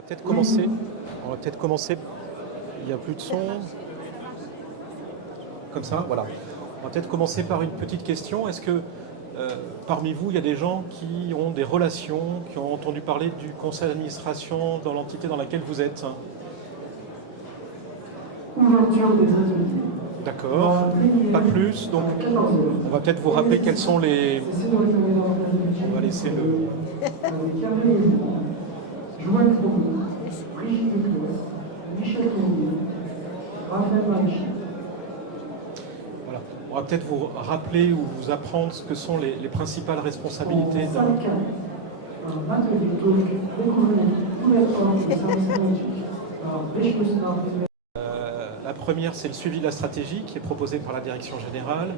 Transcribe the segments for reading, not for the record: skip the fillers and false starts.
va peut-être commencer. On va peut-être commencer. Il n'y a plus de son. Comme ça, voilà. On va peut-être commencer par une petite question. Est-ce que parmi vous, il y a des gens qui ont des relations, qui ont entendu parler du conseil d'administration dans l'entité dans laquelle vous êtes? Ouverture des ateliers. D'accord. Pas plus. Donc, on va peut-être vous rappeler quels sont les. On va laisser le. Joël Fournier, Brigitte Leclerc, Michel Fournier, Raphaël Marichal. Voilà. On va peut-être vous rappeler ou vous apprendre ce que sont les principales responsabilités En 5 ans, un atelier donc découvrir tous les formes de services politiques par Beschlussnahme. La première, c'est le suivi de la stratégie qui est proposé par la direction générale.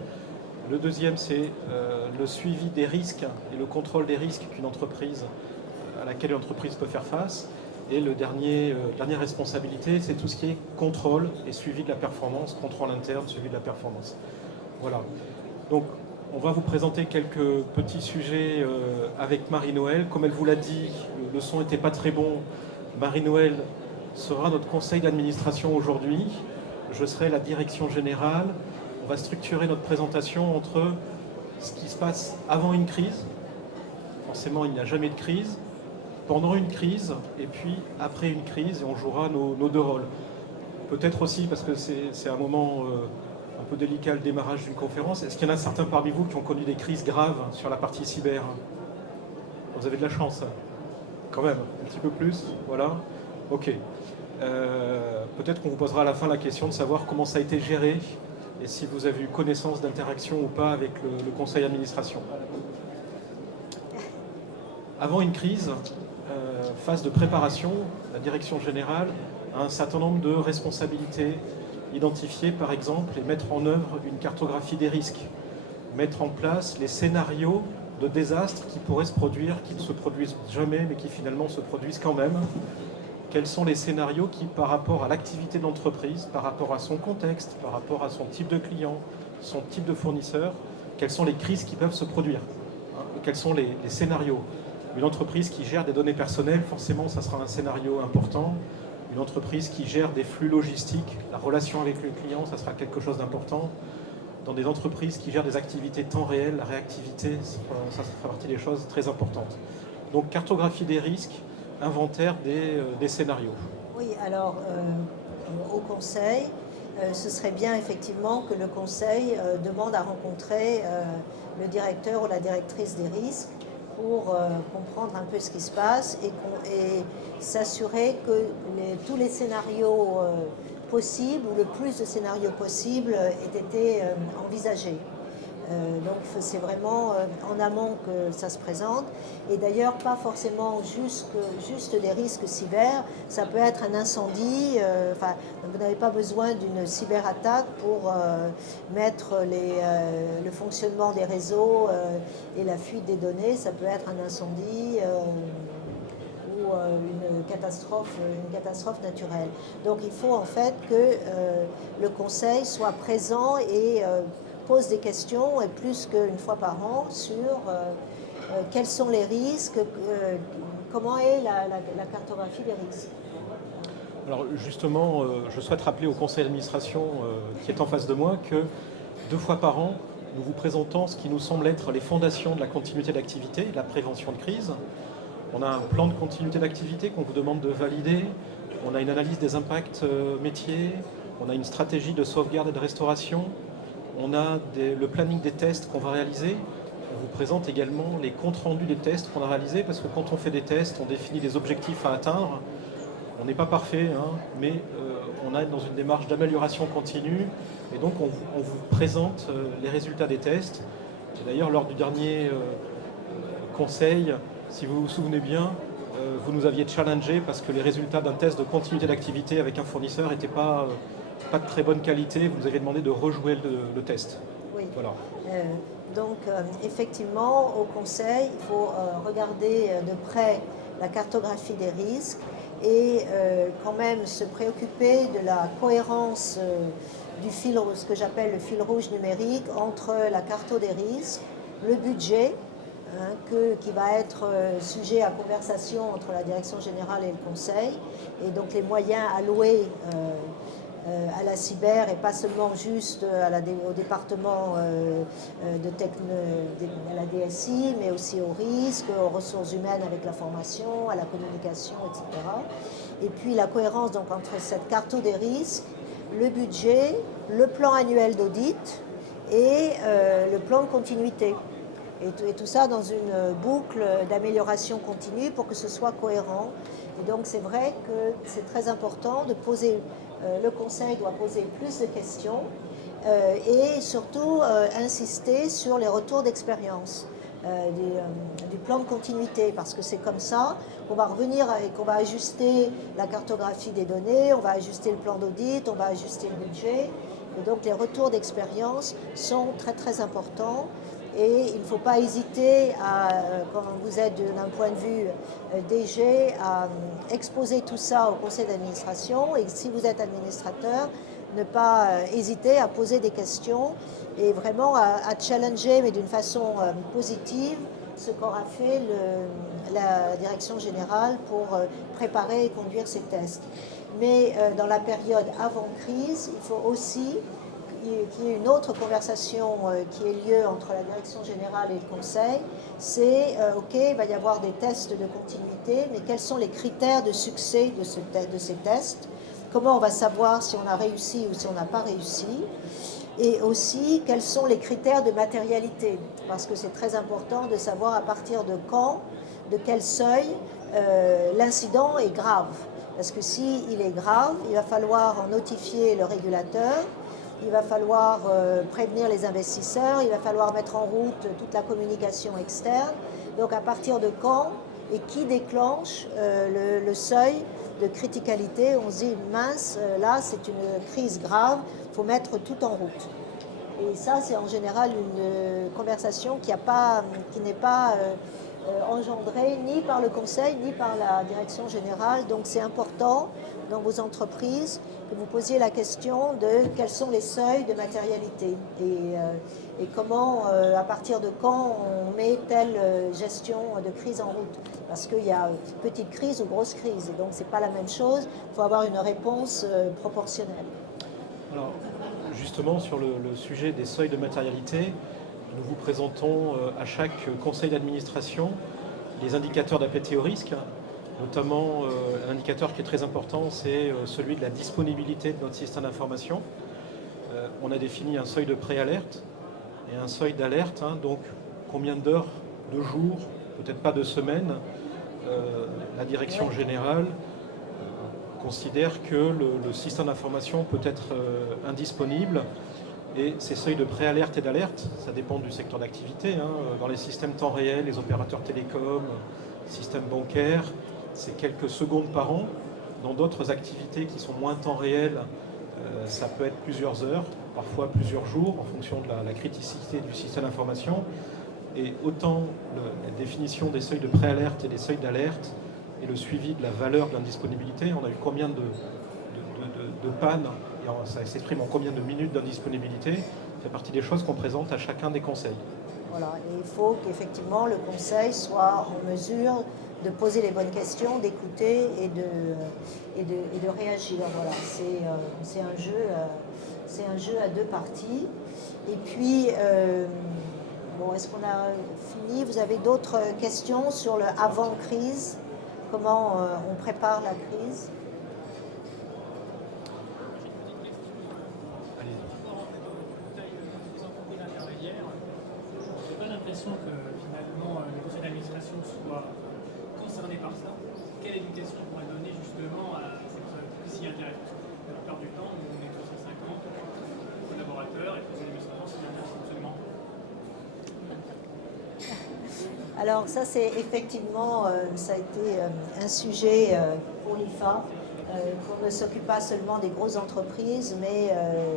Le deuxième, c'est le suivi des risques et le contrôle des risques qu'une entreprise, à laquelle une entreprise peut faire face. Et le dernière responsabilité, c'est tout ce qui est contrôle et suivi de la performance, contrôle interne, suivi de la performance. Voilà. Donc, on va vous présenter quelques petits sujets avec Marie-Noëlle. Comme elle vous l'a dit, le son n'était pas très bon. Marie-Noëlle sera notre conseil d'administration aujourd'hui. Je serai la direction générale. On va structurer notre présentation entre ce qui se passe avant une crise. Forcément, il n'y a jamais de crise. Pendant une crise, et puis après une crise, et on jouera nos deux rôles. Peut-être aussi, parce que c'est un moment un peu délicat, le démarrage d'une conférence, est-ce qu'il y en a certains parmi vous qui ont connu des crises graves sur la partie cyber? Vous avez de la chance, quand même, un petit peu plus, voilà. Ok. Peut-être qu'on vous posera à la fin la question de savoir comment ça a été géré et si vous avez eu connaissance d'interaction ou pas avec le conseil d'administration. Avant une crise, phase de préparation, la direction générale a un certain nombre de responsabilités. Identifier par exemple et mettre en œuvre une cartographie des risques, mettre en place les scénarios de désastres qui pourraient se produire, qui ne se produisent jamais mais qui finalement se produisent quand même. Quels sont les scénarios qui, par rapport à l'activité de l'entreprise, par rapport à son contexte, par rapport à son type de client, son type de fournisseur, quelles sont les crises qui peuvent se produire, quels sont les scénarios. Une entreprise qui gère des données personnelles, forcément, ça sera un scénario important. Une entreprise qui gère des flux logistiques, la relation avec le client, ça sera quelque chose d'important. Dans des entreprises qui gèrent des activités temps réel, la réactivité, ça fera partie des choses très importantes. Donc, cartographie des risques, inventaire des scénarios. Oui, alors au conseil, ce serait bien effectivement que le conseil demande à rencontrer le directeur ou la directrice des risques pour comprendre un peu ce qui se passe et s'assurer que tous les scénarios possibles ou le plus de scénarios possibles aient été envisagés. Donc c'est vraiment en amont que ça se présente et d'ailleurs pas forcément juste des risques cyber, ça peut être un incendie, vous n'avez pas besoin d'une cyberattaque pour mettre le fonctionnement des réseaux et la fuite des données, ça peut être un incendie ou une catastrophe naturelle. Donc il faut en fait que le conseil soit présent et pose des questions, et plus qu'une fois par an, sur quels sont les risques, comment est la cartographie des risques. Alors justement, je souhaite rappeler au conseil d'administration qui est en face de moi que 2 fois par an, nous vous présentons ce qui nous semble être les fondations de la continuité d'activité, de la prévention de crise. On a un plan de continuité d'activité qu'on vous demande de valider, on a une analyse des impacts métiers, on a une stratégie de sauvegarde et de restauration, on a le planning des tests qu'on va réaliser. On vous présente également les comptes rendus des tests qu'on a réalisés, parce que quand on fait des tests, on définit des objectifs à atteindre. On n'est pas parfait, mais on est dans une démarche d'amélioration continue, et donc on vous présente les résultats des tests. Et d'ailleurs, lors du dernier conseil, si vous vous souvenez bien, vous nous aviez challengé parce que les résultats d'un test de continuité d'activité avec un fournisseur n'étaient pas de très bonne qualité. Vous nous aviez demandé de rejouer le test. Oui. Voilà. Donc effectivement, au conseil, il faut regarder de près la cartographie des risques et quand même se préoccuper de la cohérence du fil, ce que j'appelle le fil rouge numérique, entre la carto des risques, le budget, qui va être sujet à conversation entre la direction générale et le conseil. Et donc les moyens alloués à la cyber et pas seulement juste au département à la DSI, mais aussi aux risques, aux ressources humaines avec la formation, à la communication, etc. Et puis la cohérence donc, entre cette carte des risques, le budget, le plan annuel d'audit et le plan de continuité. Et tout ça dans une boucle d'amélioration continue pour que ce soit cohérent. Et donc c'est vrai que c'est très important de poser, le conseil doit poser plus de questions et surtout insister sur les retours d'expérience du plan de continuité, parce que c'est comme ça qu'on va revenir et qu'on va ajuster la cartographie des données, on va ajuster le plan d'audit, on va ajuster le budget. Et donc les retours d'expérience sont très très importants. Et il ne faut pas hésiter, quand vous êtes d'un point de vue DG, à exposer tout ça au conseil d'administration. Et si vous êtes administrateur, ne pas hésiter à poser des questions et vraiment à challenger, mais d'une façon positive, ce qu'aura fait la direction générale pour préparer et conduire ces tests. Mais dans la période avant crise, il faut aussi qu'il y ait une autre conversation qui ait lieu entre la direction générale et le conseil, c'est OK, il va y avoir des tests de continuité, mais quels sont les critères de succès de ces tests? Comment on va savoir si on a réussi ou si on n'a pas réussi? Et aussi, quels sont les critères de matérialité? Parce que c'est très important de savoir à partir de quand, de quel seuil, l'incident est grave. Parce que s'il est grave, il va falloir en notifier le régulateur, il va falloir prévenir les investisseurs, il va falloir mettre en route toute la communication externe. Donc à partir de quand et qui déclenche le seuil de criticalité? On se dit, mince, là c'est une crise grave, il faut mettre tout en route. Et ça, c'est en général une conversation qui n'est pas engendrée ni par le conseil, ni par la direction générale. Donc c'est important dans vos entreprises que vous posiez la question de quels sont les seuils de matérialité et comment, à partir de quand on met telle gestion de crise en route. Parce qu'il y a petite crise ou grosse crise, et donc c'est pas la même chose, il faut avoir une réponse proportionnelle. Alors, justement, sur le sujet des seuils de matérialité, nous vous présentons à chaque conseil d'administration les indicateurs d'appétit au risque. Notamment, un indicateur qui est très important, c'est celui de la disponibilité de notre système d'information. On a défini un seuil de pré-alerte et un seuil d'alerte, donc combien d'heures, de jours, peut-être pas de semaines, la direction générale considère que le système d'information peut être indisponible. Et ces seuils de pré-alerte et d'alerte, ça dépend du secteur d'activité. Dans les systèmes temps réel, les opérateurs télécoms, systèmes bancaires, c'est quelques secondes par an. Dans d'autres activités qui sont moins temps réel, ça peut être plusieurs heures, parfois plusieurs jours, en fonction de la criticité du système d'information. Et autant la définition des seuils de pré-alerte et des seuils d'alerte et le suivi de la valeur de l'indisponibilité, on a eu combien de pannes, et ça s'exprime en combien de minutes d'indisponibilité, ça fait partie des choses qu'on présente à chacun des conseils. Voilà, et il faut qu'effectivement le conseil soit en mesure de poser les bonnes questions, d'écouter et de réagir. Voilà, c'est un jeu à deux parties. Et puis, est-ce qu'on a fini? Vous avez d'autres questions sur le avant-crise? Comment on prépare la crise? J'ai pas l'impression que finalement le conseil d'administration soit concerné par ça. Quelle éducation on pourrait donner justement à cette personnes qui s'y intéressent? La plupart du temps, on est 250 collaborateurs et le conseil d'administration s'y intéresse absolument. Alors ça c'est effectivement, ça a été un sujet pour l'IFA, qu'on ne s'occupe pas seulement des grosses entreprises, mais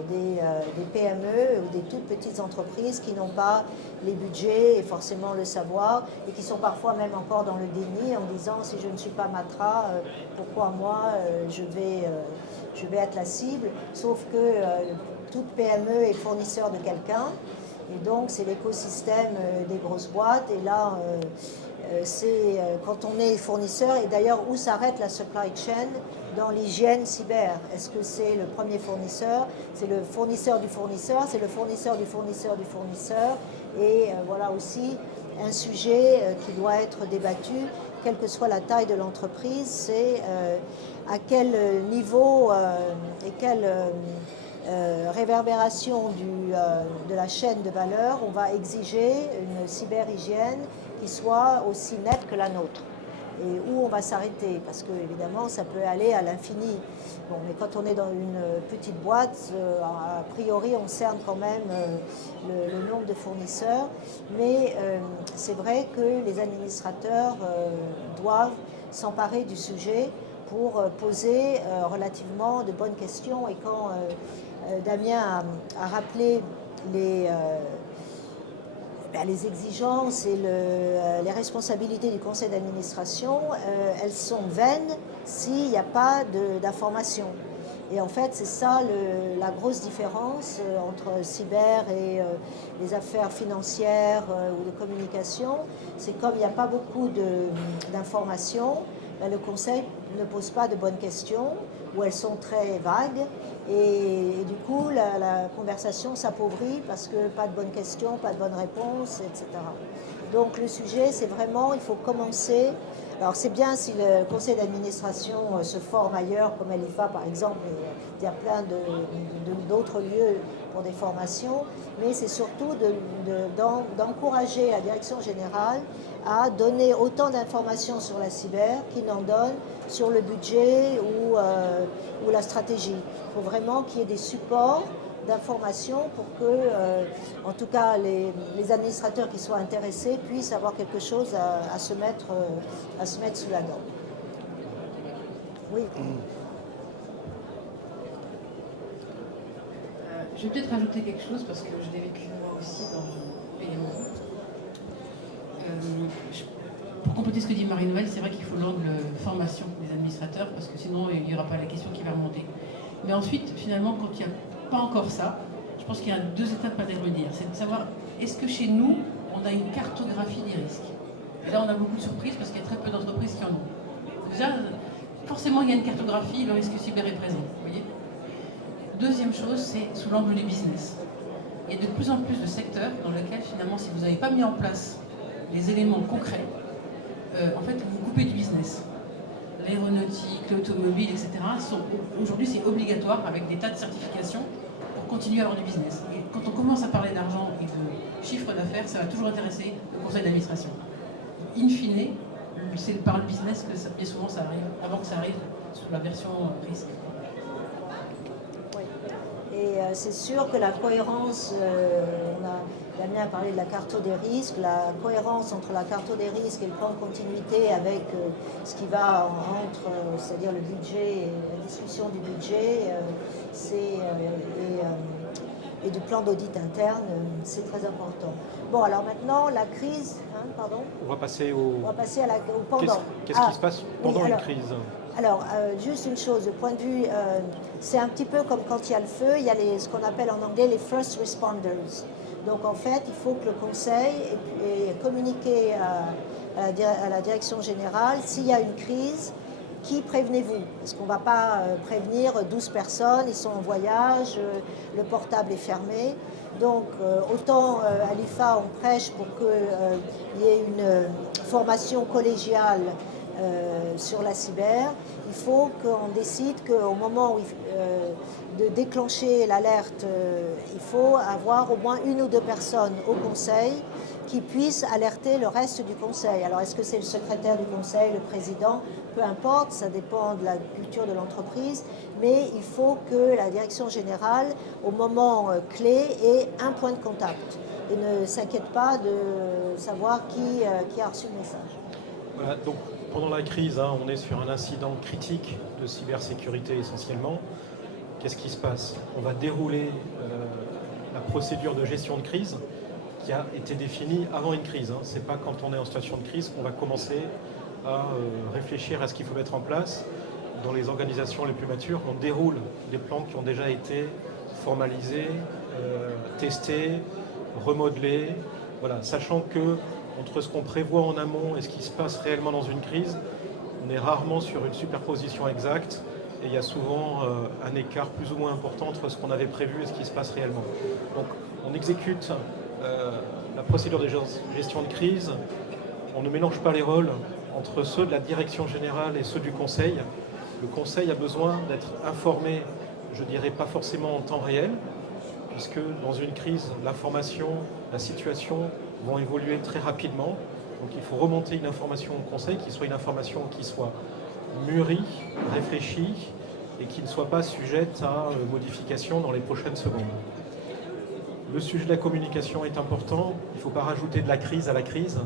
des PME ou des toutes petites entreprises qui n'ont pas les budgets et forcément le savoir, et qui sont parfois même encore dans le déni en disant si je ne suis pas Matra, pourquoi moi je vais être la cible, sauf que toute PME est fournisseur de quelqu'un. Et donc, c'est l'écosystème des grosses boîtes. Et là, c'est quand on est fournisseur, et d'ailleurs, où s'arrête la supply chain dans l'hygiène cyber? Est-ce que c'est le premier fournisseur? C'est le fournisseur du fournisseur? C'est le fournisseur du fournisseur du fournisseur? Et voilà aussi un sujet qui doit être débattu, quelle que soit la taille de l'entreprise, c'est à quel niveau et quelle réverbération de la chaîne de valeur on va exiger une cyberhygiène qui soit aussi nette que la nôtre. Et où on va s'arrêter, parce que évidemment ça peut aller à l'infini. Bon, mais quand on est dans une petite boîte, a priori on cerne quand même le nombre de fournisseurs, mais c'est vrai que les administrateurs doivent s'emparer du sujet pour poser relativement de bonnes questions. Et quand Damien a rappelé les exigences et les responsabilités du conseil d'administration, elles sont vaines s'il n'y a pas d'information. Et en fait, c'est ça la grosse différence entre cyber et les affaires financières ou de communication. C'est comme il n'y a pas beaucoup d'informations, le conseil ne pose pas de bonnes questions, ou elles sont très vagues. Et du coup, la conversation s'appauvrit parce que pas de bonnes questions, pas de bonnes réponses, etc. Donc le sujet, c'est vraiment, il faut commencer. Alors c'est bien si le conseil d'administration se forme ailleurs, comme l'IFA par exemple, et il y a plein d'autres lieux pour des formations, mais c'est surtout d'encourager la direction générale à donner autant d'informations sur la cyber qu'il n'en donne sur le budget ou la stratégie. Il faut vraiment qu'il y ait des supports d'informations pour que, en tout cas, les administrateurs qui soient intéressés puissent avoir quelque chose à se mettre sous la dent. Oui. Je vais peut-être rajouter quelque chose parce que je l'ai vécu moi aussi dans une PME. Pour compléter ce que dit Marie-Noëlle, c'est vrai qu'il faut l'angle formation des administrateurs parce que sinon il n'y aura pas la question qui va remonter. Mais ensuite, finalement, quand il n'y a pas encore ça, je pense qu'il y a 2 étapes à définir. C'est de savoir, est-ce que chez nous, on a une cartographie des risques? Et là, on a beaucoup de surprises parce qu'il y a très peu d'entreprises qui en ont. Déjà, forcément, il y a une cartographie, le risque cyber est présent. Vous voyez. Deuxième chose, c'est sous l'angle du business. Il y a de plus en plus de secteurs dans lesquels, finalement, si vous n'avez pas mis en place les éléments concrets, en fait, vous coupez du business. L'aéronautique, l'automobile, etc. Aujourd'hui, c'est obligatoire avec des tas de certifications pour continuer à avoir du business. Et quand on commence à parler d'argent et de chiffre d'affaires, ça va toujours intéresser le conseil d'administration. In fine, c'est par le business que bien souvent ça arrive, avant que ça arrive sur la version risque. Oui. Et c'est sûr que la cohérence, Damien a parlé de la carte des risques, la cohérence entre la carte des risques et le plan de continuité avec ce qui va entre, c'est-à-dire le budget et la discussion du budget, et du plan d'audit interne, c'est très important. Bon, alors maintenant, la crise, pardon. On va passer au pendant. Qu'est-ce qui se passe pendant une crise? Alors, juste une chose, le point de vue, c'est un petit peu comme quand il y a le feu, il y a ce qu'on appelle en anglais les first responders. Donc en fait, il faut que le conseil ait communiqué à la direction générale s'il y a une crise, qui prévenez-vous? Parce qu'on ne va pas prévenir 12 personnes, ils sont en voyage, le portable est fermé. Donc autant à l'IFA on prêche pour qu'il y ait une formation collégiale sur la cyber, il faut qu'on décide qu'au moment de déclencher l'alerte, il faut avoir au moins 1 ou 2 personnes au conseil qui puissent alerter le reste du conseil. Alors est-ce que c'est le secrétaire du conseil, le président? Peu importe, ça dépend de la culture de l'entreprise, mais il faut que la direction générale, au moment clé, ait un point de contact et ne s'inquiète pas de savoir qui a reçu le message. Voilà, donc pendant la crise, on est sur un incident critique de cybersécurité essentiellement. Qu'est-ce qui se passe? On va dérouler la procédure de gestion de crise qui a été définie avant une crise. Ce n'est pas quand on est en situation de crise qu'on va commencer à réfléchir à ce qu'il faut mettre en place. Dans les organisations les plus matures, on déroule des plans qui ont déjà été formalisés, testés, remodeler, voilà, sachant que entre ce qu'on prévoit en amont et ce qui se passe réellement dans une crise, on est rarement sur une superposition exacte et il y a souvent un écart plus ou moins important entre ce qu'on avait prévu et ce qui se passe réellement. Donc on exécute la procédure de gestion de crise, on ne mélange pas les rôles entre ceux de la direction générale et ceux du conseil. Le conseil a besoin d'être informé, je dirais pas forcément en temps réel, puisque dans une crise, l'information, la situation vont évoluer très rapidement. Donc il faut remonter une information au conseil qui soit une information qui soit mûrie, réfléchie et qui ne soit pas sujette à modification dans les prochaines secondes. Le sujet de la communication est important. Il ne faut pas rajouter de la crise à la crise.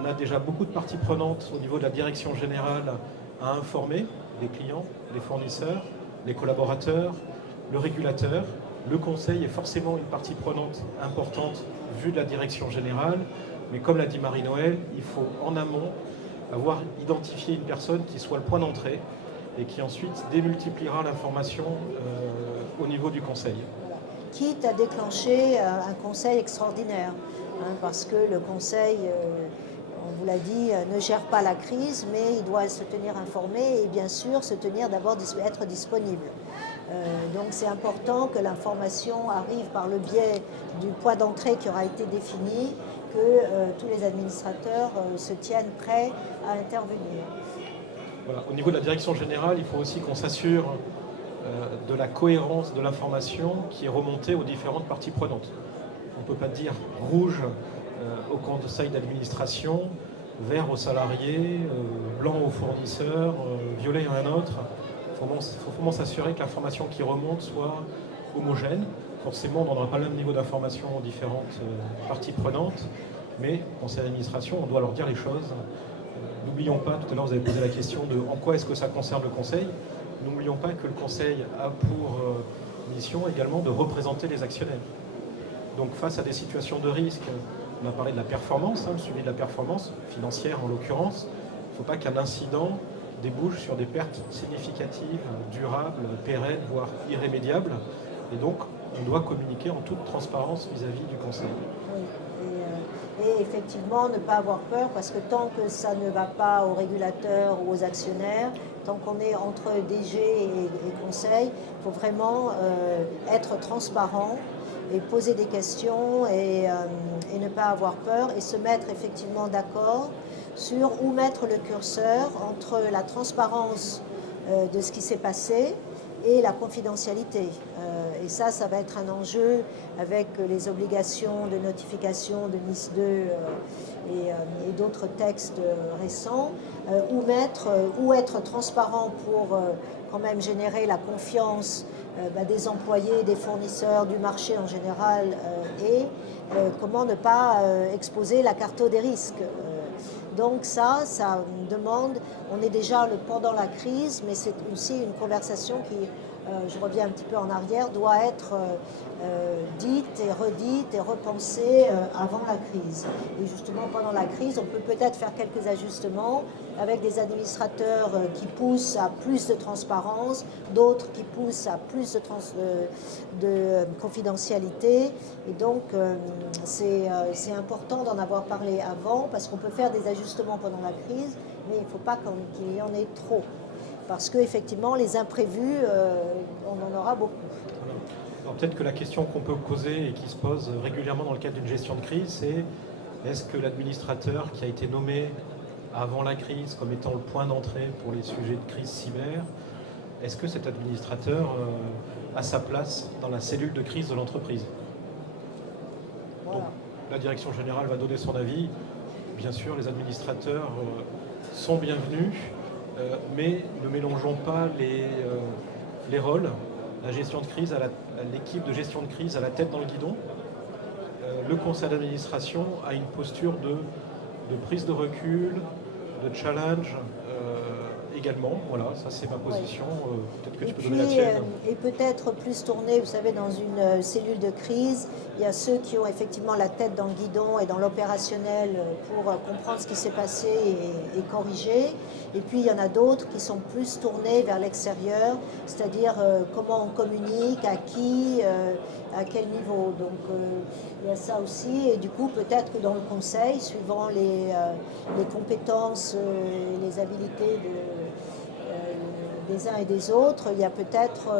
On a déjà beaucoup de parties prenantes au niveau de la direction générale à informer, les clients, les fournisseurs, les collaborateurs, le régulateur. Le conseil est forcément une partie prenante importante vue de la direction générale, mais comme l'a dit Marie-Noëlle, il faut en amont avoir identifié une personne qui soit le point d'entrée et qui ensuite démultipliera l'information au niveau du conseil. Quitte à déclencher un conseil extraordinaire, parce que le conseil, on vous l'a dit, ne gère pas la crise, mais il doit se tenir informé et bien sûr se tenir d'abord être disponible. Donc c'est important que l'information arrive par le biais du point d'entrée qui aura été défini, que tous les administrateurs se tiennent prêts à intervenir. Voilà. Au niveau de la direction générale, il faut aussi qu'on s'assure de la cohérence de l'information qui est remontée aux différentes parties prenantes. On ne peut pas dire rouge au conseil d'administration, vert aux salariés, blanc aux fournisseurs, violet à un autre. Il faut vraiment s'assurer que l'information qui remonte soit homogène. Forcément, on n'aura pas le même niveau d'information aux différentes parties prenantes, mais au conseil d'administration, on doit leur dire les choses. N'oublions pas, tout à l'heure vous avez posé la question de en quoi est-ce que ça concerne le conseil. N'oublions pas que le conseil a pour mission également de représenter les actionnaires. Donc face à des situations de risque, on a parlé de la performance, le suivi de la performance financière en l'occurrence, il ne faut pas qu'un incident débouche sur des pertes significatives, durables, pérennes, voire irrémédiables. Et donc, on doit communiquer en toute transparence vis-à-vis du conseil. Oui. Et effectivement, ne pas avoir peur, parce que tant que ça ne va pas aux régulateurs ou aux actionnaires, tant qu'on est entre DG et conseil, il faut vraiment être transparent et poser des questions et ne pas avoir peur et se mettre effectivement d'accord sur où mettre le curseur entre la transparence de ce qui s'est passé et la confidentialité. Et ça va être un enjeu avec les obligations de notification de NIS 2 et d'autres textes récents, où être transparent pour quand même générer la confiance des employés, des fournisseurs, du marché en général, et comment ne pas exposer la carte des risques. Donc ça demande, on est déjà pendant la crise, mais c'est aussi une conversation qui, je reviens un petit peu en arrière, doit être dite et redite et repensée avant la crise. Et justement, pendant la crise, on peut peut-être faire quelques ajustements avec des administrateurs qui poussent à plus de transparence, d'autres qui poussent à plus de confidentialité. Et donc, c'est important d'en avoir parlé avant, parce qu'on peut faire des ajustements pendant la crise, mais il ne faut pas qu'il y en ait trop. Parce qu'effectivement, les imprévus, on en aura beaucoup. Alors peut-être que la question qu'on peut poser et qui se pose régulièrement dans le cadre d'une gestion de crise, c'est est-ce que l'administrateur qui a été nommé avant la crise comme étant le point d'entrée pour les sujets de crise cyber, est-ce que cet administrateur a sa place dans la cellule de crise de l'entreprise? Voilà. Donc la direction générale va donner son avis. Bien sûr, les administrateurs sont bienvenus, mais ne mélangeons pas les rôles. La gestion de crise, l'équipe de gestion de crise à la tête dans le guidon. Le conseil d'administration a une posture de prise de recul, de challenge également. Voilà, ça c'est ma position. Peut-être que Et tu peux puis, donner la tienne. et peut-être plus tourné, vous savez, dans une cellule de crise, il y a ceux qui ont effectivement la tête dans le guidon et dans l'opérationnel pour comprendre ce qui s'est passé et corriger. Et puis, il y en a d'autres qui sont plus tournés vers l'extérieur, c'est-à-dire comment on communique, à qui, à quel niveau. Donc, il y a ça aussi. Et du coup, peut-être que dans le conseil, suivant les compétences et les habilités des uns et des autres, il y a peut-être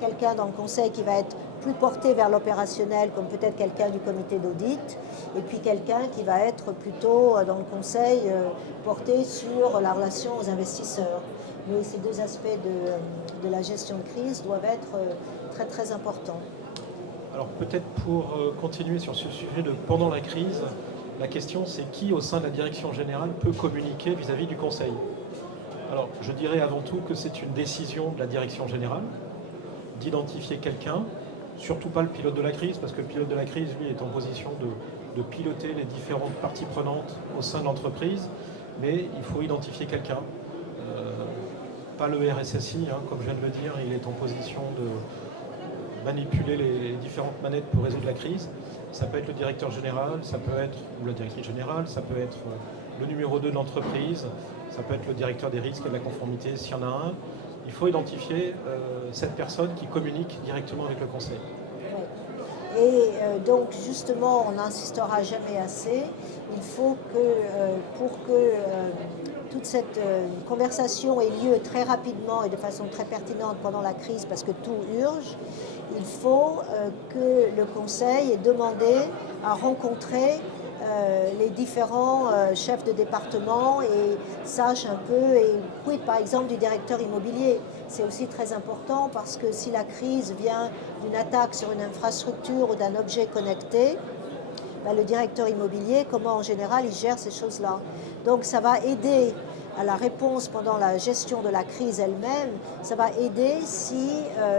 quelqu'un dans le conseil qui va être plus porté vers l'opérationnel, comme peut-être quelqu'un du comité d'audit, et puis quelqu'un qui va être plutôt dans le conseil porté sur la relation aux investisseurs. Mais ces deux aspects de la gestion de crise doivent être très très importants. Alors peut-être pour continuer sur ce sujet de pendant la crise, la question c'est qui au sein de la direction générale peut communiquer vis-à-vis du conseil. Alors je dirais avant tout que c'est une décision de la direction générale d'identifier quelqu'un, surtout pas le pilote de la crise, parce que le pilote de la crise, lui, est en position de piloter les différentes parties prenantes au sein de l'entreprise, mais il faut identifier quelqu'un. Pas le RSSI, comme je viens de le dire, il est en position de manipuler les différentes manettes pour résoudre la crise. Ça peut être le directeur général, ça peut être, ou la directrice générale, ça peut être le numéro 2 de l'entreprise, ça peut être le directeur des risques et de la conformité s'il y en a un. Il faut identifier cette personne qui communique directement avec le conseil. Et donc justement, on n'insistera jamais assez, il faut que pour que toute cette conversation ait lieu très rapidement et de façon très pertinente pendant la crise, parce que tout urge, il faut que le conseil ait demandé à rencontrer les différents chefs de département et sache un peu, et quid par exemple du directeur immobilier. C'est aussi très important parce que si la crise vient d'une attaque sur une infrastructure ou d'un objet connecté, le directeur immobilier, comment en général il gère ces choses-là. Donc ça va aider à la réponse pendant la gestion de la crise elle-même, ça va aider si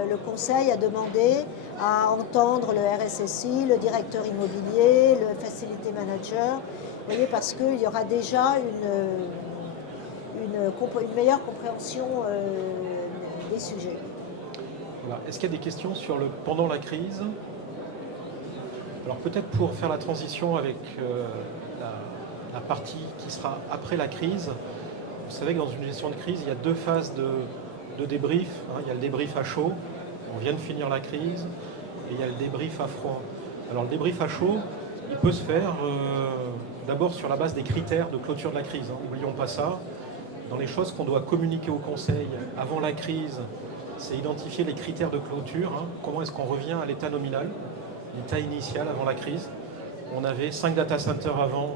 le conseil a demandé à entendre le RSSI, le directeur immobilier, le facility manager, vous voyez, parce qu'il y aura déjà une meilleure compréhension des sujets. Voilà. Est-ce qu'il y a des questions sur le pendant la crise? Alors peut-être pour faire la transition avec la partie qui sera après la crise, vous savez que dans une gestion de crise, il y a deux phases de débrief. Il y a le débrief à chaud, on vient de finir la crise, et il y a le débrief à froid. Alors le débrief à chaud, il peut se faire d'abord sur la base des critères de clôture de la crise. N'oublions pas ça. Dans les choses qu'on doit communiquer au conseil avant la crise, c'est identifier les critères de clôture. Comment est-ce qu'on revient à l'état nominal, l'état initial avant la crise. On avait 5 data centers avant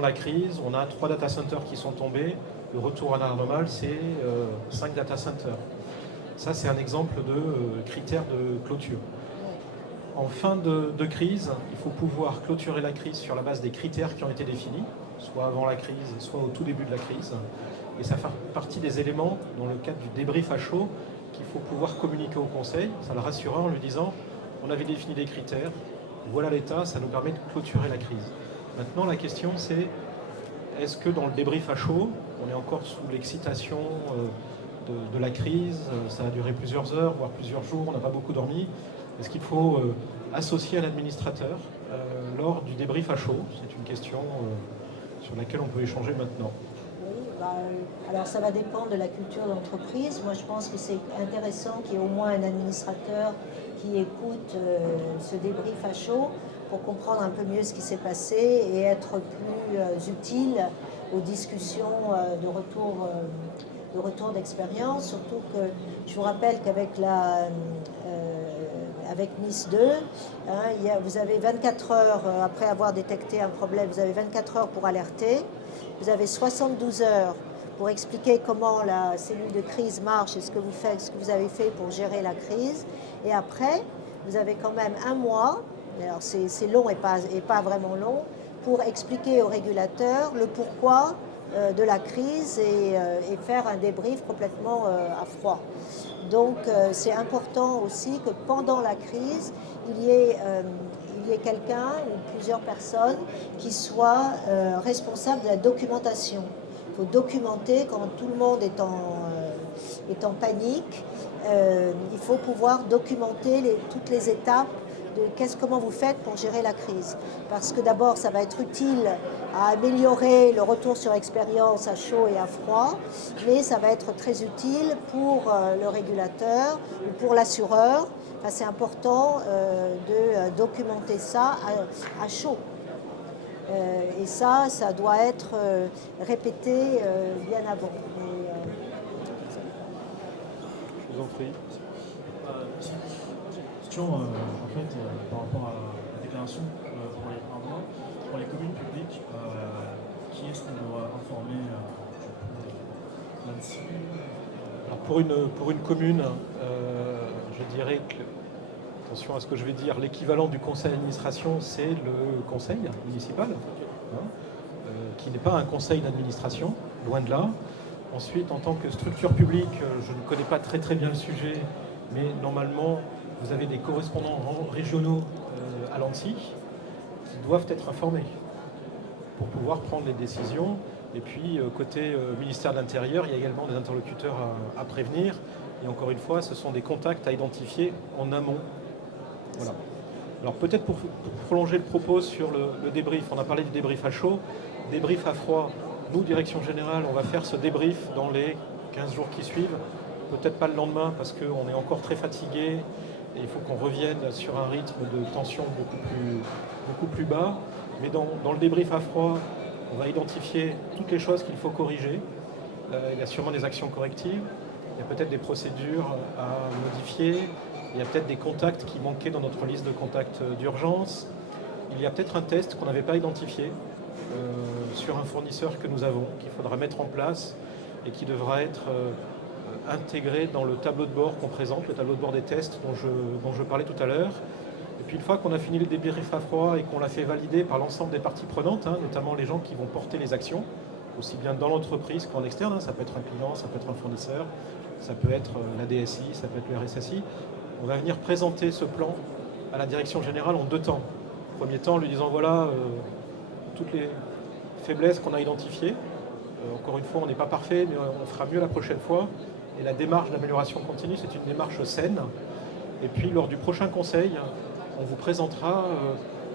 la crise, on a 3 data centers qui sont tombés. Le retour à la normale, c'est 5 data centers. Ça, c'est un exemple de critères de clôture. En fin de crise, il faut pouvoir clôturer la crise sur la base des critères qui ont été définis, soit avant la crise, soit au tout début de la crise. Et ça fait partie des éléments, dans le cadre du débrief à chaud, qu'il faut pouvoir communiquer au conseil. Ça le rassurera en lui disant, on avait défini des critères, voilà l'état, ça nous permet de clôturer la crise. Maintenant, la question c'est, est-ce que dans le débrief à chaud, on est encore sous l'excitation de la crise, ça a duré plusieurs heures, voire plusieurs jours, on n'a pas beaucoup dormi. Est-ce qu'il faut associer un administrateur lors du débrief à chaud? C'est une question sur laquelle on peut échanger maintenant. Oui, alors ça va dépendre de la culture d'entreprise. Moi je pense que c'est intéressant qu'il y ait au moins un administrateur qui écoute ce débrief à chaud pour comprendre un peu mieux ce qui s'est passé et être plus utile aux discussions de retour d'expérience. Surtout que je vous rappelle qu'avec avec NIS 2, vous avez 24 heures après avoir détecté un problème, vous avez 24 heures pour alerter, vous avez 72 heures pour expliquer comment la cellule de crise marche et ce que vous avez fait pour gérer la crise. Et après, vous avez quand même un mois, alors c'est long et pas vraiment long, pour expliquer aux régulateurs le pourquoi de la crise et faire un débrief complètement à froid. Donc c'est important aussi que pendant la crise, il y ait quelqu'un ou plusieurs personnes qui soient responsables de la documentation. faut documenter quand tout le monde est en panique. Il faut pouvoir documenter toutes les étapes de comment vous faites pour gérer la crise. Parce que d'abord, ça va être utile à améliorer le retour sur expérience à chaud et à froid, mais ça va être très utile pour le régulateur ou pour l'assureur. Enfin, c'est important de documenter ça à chaud. Et ça doit être répété bien avant. Je vous en prie. Question, en fait, par rapport à la déclaration pour les communes publiques, qui est-ce qu'on doit informer là-dessus? Alors pour une commune, je dirais que, attention à ce que je vais dire, l'équivalent du conseil d'administration, c'est le conseil municipal, qui n'est pas un conseil d'administration, loin de là. Ensuite, en tant que structure publique, je ne connais pas très bien le sujet, mais normalement, vous avez des correspondants régionaux à l'ANSSI qui doivent être informés pour pouvoir prendre les décisions. Et puis, côté ministère de l'Intérieur, il y a également des interlocuteurs à prévenir. Et encore une fois, ce sont des contacts à identifier en amont. Voilà. Alors peut-être pour prolonger le propos sur le débrief, on a parlé du débrief à chaud, débrief à froid. Nous, direction générale, on va faire ce débrief dans les 15 jours qui suivent. Peut-être pas le lendemain parce qu'on est encore très fatigué et il faut qu'on revienne sur un rythme de tension beaucoup plus bas. Mais dans le débrief à froid, on va identifier toutes les choses qu'il faut corriger. Il y a sûrement des actions correctives, il y a peut-être des procédures à modifier, il y a peut-être des contacts qui manquaient dans notre liste de contacts d'urgence. Il y a peut-être un test qu'on n'avait pas identifié sur un fournisseur que nous avons, qu'il faudra mettre en place et qui devra être intégré dans le tableau de bord qu'on présente, le tableau de bord des tests dont je parlais tout à l'heure. Et puis une fois qu'on a fini le débrief à froid et qu'on l'a fait valider par l'ensemble des parties prenantes, notamment les gens qui vont porter les actions, aussi bien dans l'entreprise qu'en externe, ça peut être un client, ça peut être un fournisseur, ça peut être la DSI, ça peut être le RSSI, on va venir présenter ce plan à la direction générale en 2 temps. Premier temps, en lui disant voilà toutes les faiblesses qu'on a identifiées. Encore une fois, on n'est pas parfait, mais on fera mieux la prochaine fois. Et la démarche d'amélioration continue, c'est une démarche saine. Et puis, lors du prochain conseil, on vous présentera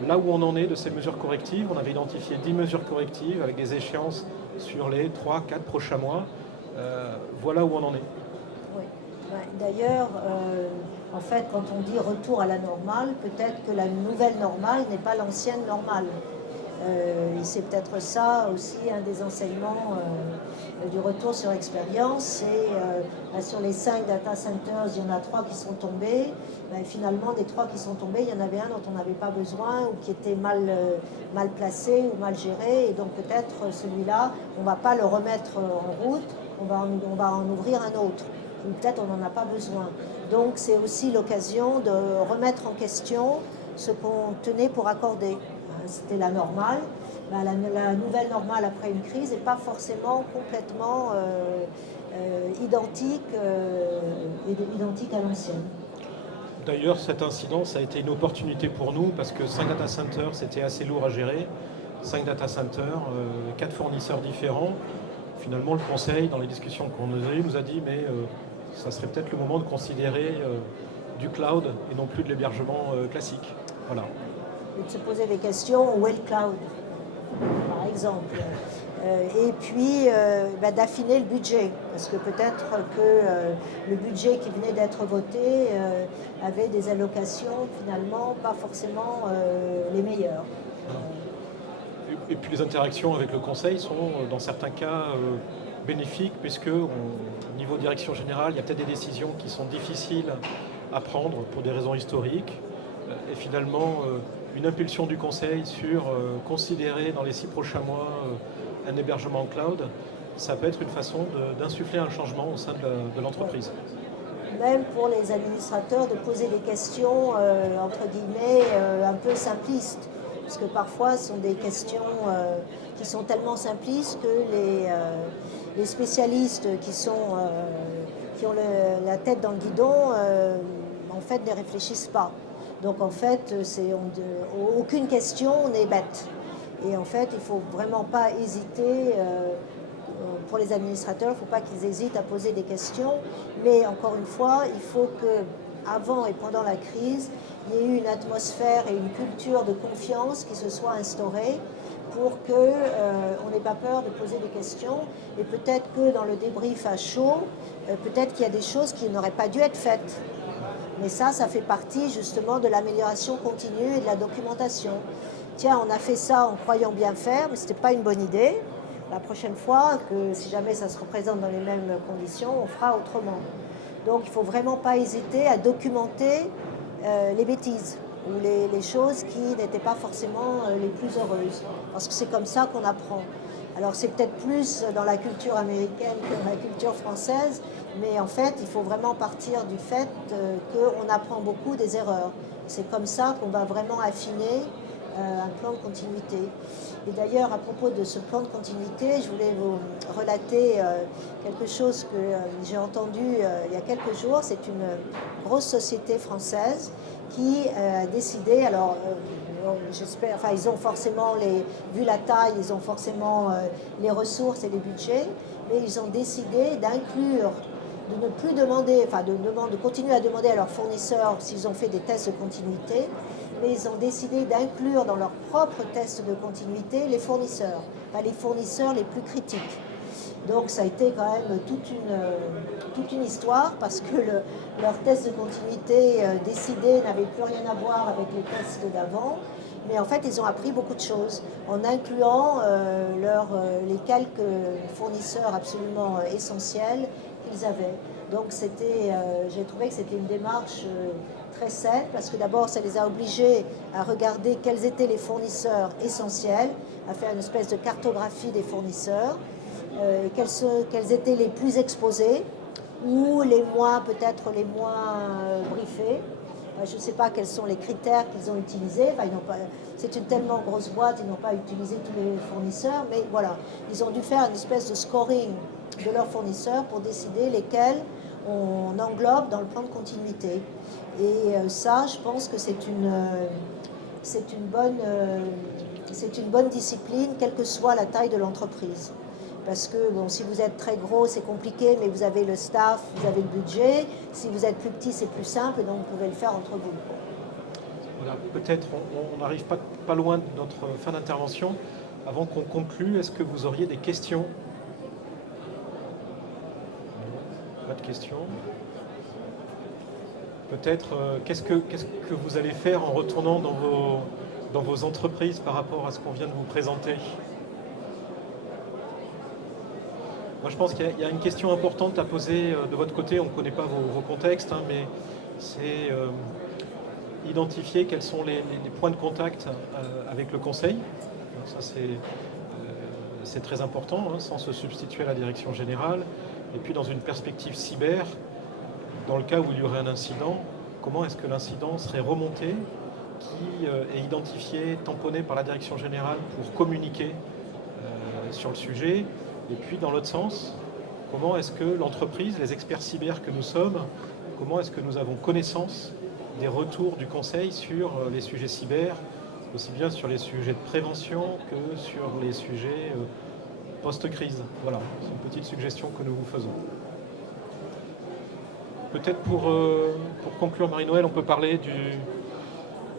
là où on en est de ces mesures correctives. On avait identifié 10 mesures correctives avec des échéances sur les 3-4 prochains mois. Voilà où on en est. Oui. D'ailleurs, en fait, quand on dit retour à la normale, peut-être que la nouvelle normale n'est pas l'ancienne normale. Et c'est peut-être ça aussi un des enseignements du retour sur expérience. C'est sur les 5 data centers, il y en a 3 qui sont tombés. Finalement, des 3 qui sont tombés, il y en avait un dont on n'avait pas besoin ou qui était mal placé ou mal géré. Et donc peut-être celui-là, on ne va pas le remettre en route, on va en ouvrir un autre. Ou peut-être on n'en a pas besoin. Donc c'est aussi l'occasion de remettre en question ce qu'on tenait pour accorder. C'était la normale. La nouvelle normale après une crise n'est pas forcément complètement identique à l'ancienne. D'ailleurs, cet incident, ça a été une opportunité pour nous parce que 5 data centers, c'était assez lourd à gérer. 5 data centers, 4 fournisseurs différents. Finalement, le conseil, dans les discussions qu'on a eues, nous a dit mais ça serait peut-être le moment de considérer du cloud et non plus de l'hébergement classique. Voilà. Et de se poser des questions, où est le cloud, par exemple. Et puis d'affiner le budget, parce que peut-être que le budget qui venait d'être voté avait des allocations finalement pas forcément les meilleures. Et puis les interactions avec le conseil sont dans certains cas bénéfiques, puisque au niveau direction générale, il y a peut-être des décisions qui sont difficiles à prendre pour des raisons historiques. Et finalement, une impulsion du conseil sur considérer dans les 6 prochains mois un hébergement cloud, ça peut être une façon d'insuffler un changement au sein de l'entreprise. Même pour les administrateurs, de poser des questions, entre guillemets, un peu simplistes. Parce que parfois, ce sont des questions qui sont tellement simplistes que les spécialistes qui ont la tête dans le guidon, en fait, ne réfléchissent pas. Donc, en fait, aucune question n'est bête. Et en fait, il ne faut vraiment pas hésiter pour les administrateurs, il ne faut pas qu'ils hésitent à poser des questions. Mais encore une fois, il faut qu'avant et pendant la crise, il y ait eu une atmosphère et une culture de confiance qui se soit instaurée pour qu'on n'ait pas peur de poser des questions. Et peut-être que dans le débrief à chaud, peut-être qu'il y a des choses qui n'auraient pas dû être faites. Mais ça fait partie justement de l'amélioration continue et de la documentation. Tiens, on a fait ça en croyant bien faire, mais ce n'était pas une bonne idée. La prochaine fois, que si jamais ça se représente dans les mêmes conditions, on fera autrement. Donc il ne faut vraiment pas hésiter à documenter les bêtises ou les choses qui n'étaient pas forcément les plus heureuses. Parce que c'est comme ça qu'on apprend. Alors c'est peut-être plus dans la culture américaine que dans la culture française, mais en fait il faut vraiment partir du fait qu'on apprend beaucoup des erreurs. C'est comme ça qu'on va vraiment affiner un plan de continuité. Et d'ailleurs, à propos de ce plan de continuité, je voulais vous relater quelque chose que j'ai entendu il y a quelques jours. C'est une grosse société française qui a décidé, alors j'espère, enfin ils ont forcément, vu la taille, ils ont forcément les ressources et les budgets, mais ils ont décidé d'inclure, de ne plus demander, enfin de continuer à demander à leurs fournisseurs s'ils ont fait des tests de continuité, mais ils ont décidé d'inclure dans leurs propres tests de continuité les fournisseurs, enfin les fournisseurs les plus critiques. Donc ça a été quand même toute une histoire parce que leurs tests de continuité décidés n'avaient plus rien à voir avec les tests d'avant. Mais en fait, ils ont appris beaucoup de choses en incluant les quelques fournisseurs absolument essentiels qu'ils avaient. Donc j'ai trouvé que c'était une démarche très saine parce que d'abord, ça les a obligés à regarder quels étaient les fournisseurs essentiels, à faire une espèce de cartographie des fournisseurs, quels étaient les plus exposés ou peut-être les moins briefés. Je ne sais pas quels sont les critères qu'ils ont utilisés. Enfin, c'est une tellement grosse boîte, ils n'ont pas utilisé tous les fournisseurs, mais voilà, ils ont dû faire une espèce de scoring de leurs fournisseurs pour décider lesquels on englobe dans le plan de continuité. Et ça, je pense que c'est une bonne discipline, quelle que soit la taille de l'entreprise. Parce que si vous êtes très gros, c'est compliqué, mais vous avez le staff, vous avez le budget. Si vous êtes plus petit, c'est plus simple, et donc vous pouvez le faire entre vous. Voilà, peut-être on n'arrive pas loin de notre fin d'intervention. Avant qu'on conclue, est-ce que vous auriez des questions? Pas de questions. Peut-être, qu'est-ce que vous allez faire en retournant dans vos entreprises par rapport à ce qu'on vient de vous présenter? Moi, je pense qu'il y a une question importante à poser de votre côté. On ne connaît pas vos contextes, mais c'est identifier quels sont les points de contact avec le conseil. Donc ça, c'est très important, sans se substituer à la direction générale. Et puis, dans une perspective cyber, dans le cas où il y aurait un incident, comment est-ce que l'incident serait remonté, qui est identifié, tamponné par la direction générale pour communiquer sur le sujet? Et puis, dans l'autre sens, comment est-ce que l'entreprise, les experts cyber que nous sommes, comment est-ce que nous avons connaissance des retours du conseil sur les sujets cyber, aussi bien sur les sujets de prévention que sur les sujets post-crise? Voilà, c'est une petite suggestion que nous vous faisons. Peut-être pour conclure, Marie-Noëlle, on peut parler du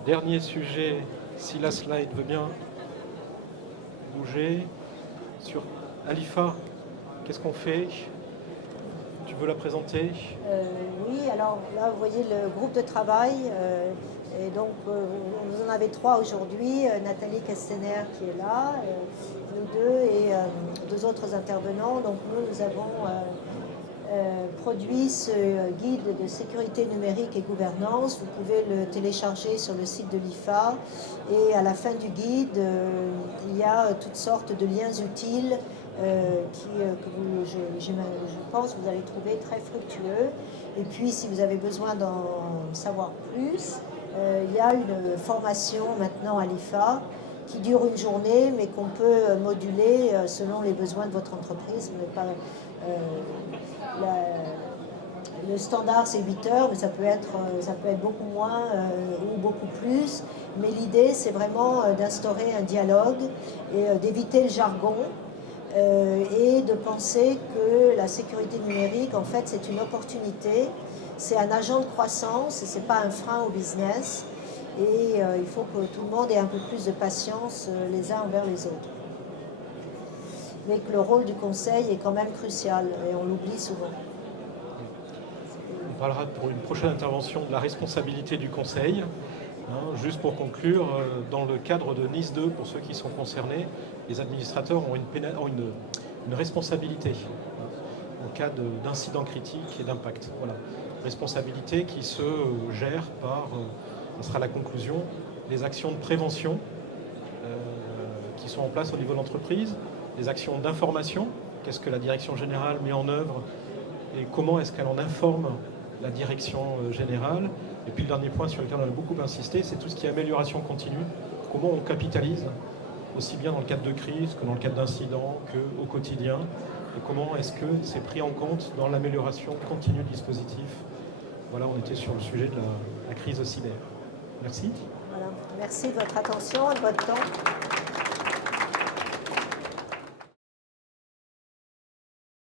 dernier sujet, si la slide veut bien bouger, sur Alifa. Qu'est-ce qu'on fait? Tu veux la présenter? Oui, alors là, vous voyez le groupe de travail. Et donc, vous en avez 3 aujourd'hui. Nathalie Castaner qui est là, nous 2 et 2 autres intervenants. Donc, nous avons produit ce guide de sécurité numérique et gouvernance. Vous pouvez le télécharger sur le site de l'IFA. Et à la fin du guide, il y a toutes sortes de liens utiles que je pense que vous allez trouver très fructueux. Et puis, si vous avez besoin d'en savoir plus, il y a une formation maintenant à l'IFA qui dure une journée, mais qu'on peut moduler selon les besoins de votre entreprise. Le standard, c'est 8 heures, mais ça peut être beaucoup moins ou beaucoup plus. Mais l'idée, c'est vraiment d'instaurer un dialogue et d'éviter le jargon. et de penser que la sécurité numérique, en fait, c'est une opportunité, c'est un agent de croissance, et ce n'est pas un frein au business. Et il faut que tout le monde ait un peu plus de patience les uns envers les autres. Mais que le rôle du conseil est quand même crucial, et on l'oublie souvent. On parlera pour une prochaine intervention de la responsabilité du conseil. Juste pour conclure, dans le cadre de Nice 2, pour ceux qui sont concernés, les administrateurs ont une responsabilité en cas d'incident critique et d'impact. Voilà. Responsabilité qui se gère par, ce sera la conclusion, les actions de prévention qui sont en place au niveau de l'entreprise, les actions d'information, qu'est-ce que la direction générale met en œuvre et comment est-ce qu'elle en informe la direction générale. Et puis le dernier point sur lequel on a beaucoup insisté, c'est tout ce qui est amélioration continue, comment on capitalise, aussi bien dans le cadre de crise que dans le cadre d'incidents, qu'au quotidien, et comment est-ce que c'est pris en compte dans l'amélioration continue du dispositif. Voilà, on était sur le sujet de la crise cyber. Merci. Voilà. Merci de votre attention et de votre temps.